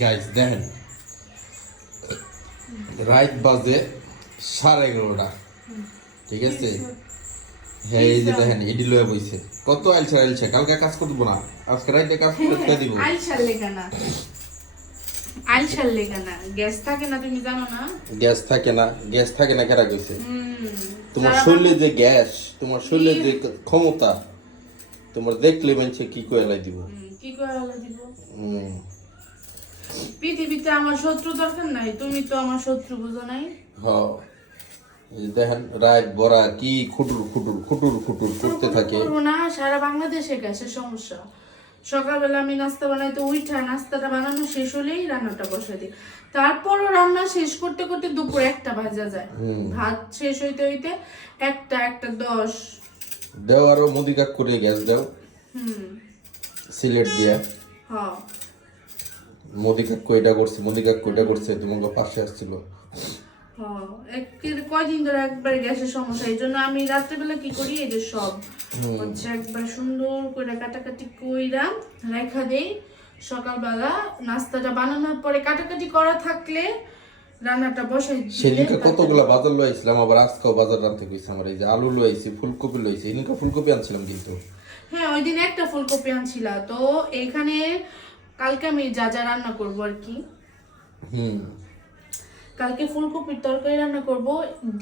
Guys দেখেন রাত বাজে 11:30 ঠিক আছে। হ্যাঁ এই যে দেখেন এডি লয়ে বইছে কত আইলছে কালকে কাজ করবো না আজকে রাইতে কাজ করতে দিব। আইসার লেগা না গ্যাস থাকে না তুমি জানো না? গ্যাস থাকে না কেরা কইছে? তোমার শরীরে যে গ্যাস তোমার শরীরে যে ক্ষমতা তোমার দেখলে মানছে কি কইলা দিব পৃথিবীতে আমার শত্রু দরকার নাই, তুমি তো আমার শত্রু বুঝো নাই। হ্যাঁ এই দেখেন রাত বড়া কি খুটুর করতে থাকে না, সারা বাংলাদেশে গ্যাসের সমস্যা। সকালবেলা আমি নাস্তা বানাইতে উঠা নাস্তাটা বানানো শেষ হলেই রান্নাটা বসে দিই, তারপরও রান্না শেষ করতে করতে দুপুর 1টা বাজা যায়। ভাত শেষ হইতে হইতে 1টা 10 দেও আরো মুদিকাক করে গ্যাস দাও সিলেট দিয়া। হ্যাঁ মুদিকাক কয়টা করছে তোমাকে পাশে আসছিল। কয়দিন ধরে একবার গ্যাসের সমস্যা, এই জন্য আমি রাত্রেবেলা কি করি এই যে সব হচ্ছে একবার সুন্দর করে কাটাকাটি কইরা রেখা দেই। সকালবেলা নাস্তাটা বানানোর পরে কাটাকাটি করা থাকলে রান্নাটা বসাই দিলে। সেদিনকে কতগুলা বাজার লই আইছিলাম, আবার আজকেও বাজার রানতে কইছি। আমার এই যে আলু লই আইছি, ফুলকপি লই আইছি। এদিনকে ফুলকপি আনছিলাম কিন্তু। হ্যাঁ ওই দিন একটা ফুলকপি আনছিলা তো। এখানে কালকে আমি যা যা রান্না করব আর কি, কালকে ফুলকপির তরকারি রান্না করব,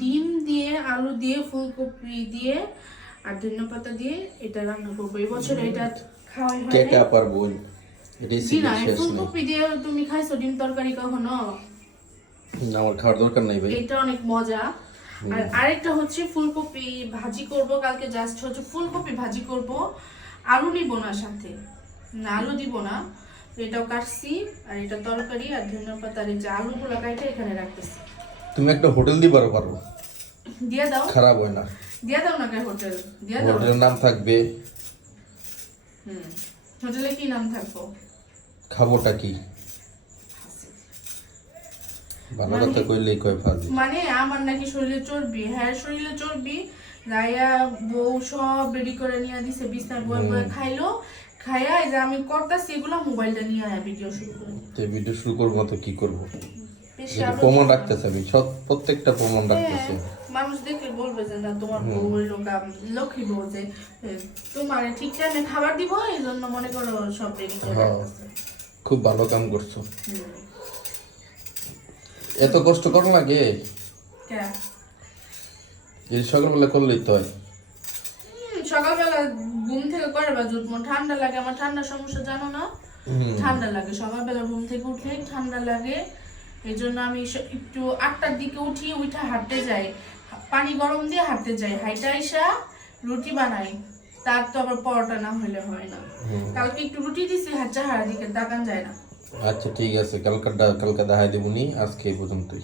ডিম দিয়ে আলু দিয়ে ফুলকপি দিয়ে আর ধনেপাতা দিয়ে এটা রান্না করব। এই বছর এটা খাওয়াই হয় কে কে পারবো রেসিপি না। শেষ ফুলকপি দিয়ে তুমি খাইছো ডিম তরকারি কখনো? না, আমার খাওয়ার দরকার নাই ভাই। এটা অনেক মজা। আর আরেকটা হচ্ছে ফুলকপি ভাজি করব কালকে। জাস্ট হচ্ছে ফুলকপি ভাজি করব, আলু নিব না সাথে, না আলু দিব না। এটাও কাটছি আর এটা তরকারি আর ধনেপাতা আর এই যে আলুগুলো কাটে এখানে রাখতেছি। তুমি একটা হোটেল দিবার পারো, দিয়া দাও। খারাপ হয় না। দিয়া দাও না কেন হোটেল দিয়া দাও। হোটেলের নাম থাকবে। হোটেলে কি নাম থাকবো? খাবোটা কি ভালো কথা কইলেই কয় ফাজি। মানে আমার নাকি শরীরে চর্বি। হ্যাঁ শরীরে চর্বি। রায়া বউ সব রেডি করে নিয়ে দিছে, বিছানায় বয়ে বয়ে খাইলো। খাইয়া এই যে আমি করতেছি এগুলো, মোবাইলটা নিয়ে আয়া ভিডিও শুরু করে। ভিডিও শুরু করবো তো কি করবো? প্রমাণ রাখতেছে, আমি সব প্রত্যেকটা প্রমাণ রাখতেছি। মানুষ দেখলে বলবে যে না তোমার বউ হইলো লক্ষ্মী বউ, যে তোমার ঠিক টাইমে খাবার দিব এই জন্য মনে করো সব রেডি করে রাখতেছে। খুব ভালো কাম করছো। এত কষ্ট করো লাগে এই সকালবেলা করলেই তো হয়। সকালবেলা ঘুম থেকে করে বা জুটমো ঠান্ডা লাগে। আমার ঠান্ডা সমস্যা জানো না? ঠান্ডা লাগে সকালবেলা ঘুম থেকে উঠে ঠান্ডা লাগে। এই জন্য আমি একটু 8টার দিকে উঠি, উঠে হাঁটতে যাই, পানি গরম দিয়ে হাঁটতে যাই, হাইটা আইসা রুটি বানাই। তার তো আবার পরোটা না হলে হয় না। কালকে একটু রুটি দিছি, হাঁচা হারা দিকে দাকান যায় না। আচ্ছা ঠিক আছে, কালকে দেখাই দেবনি, আজকে এই পর্যন্তই।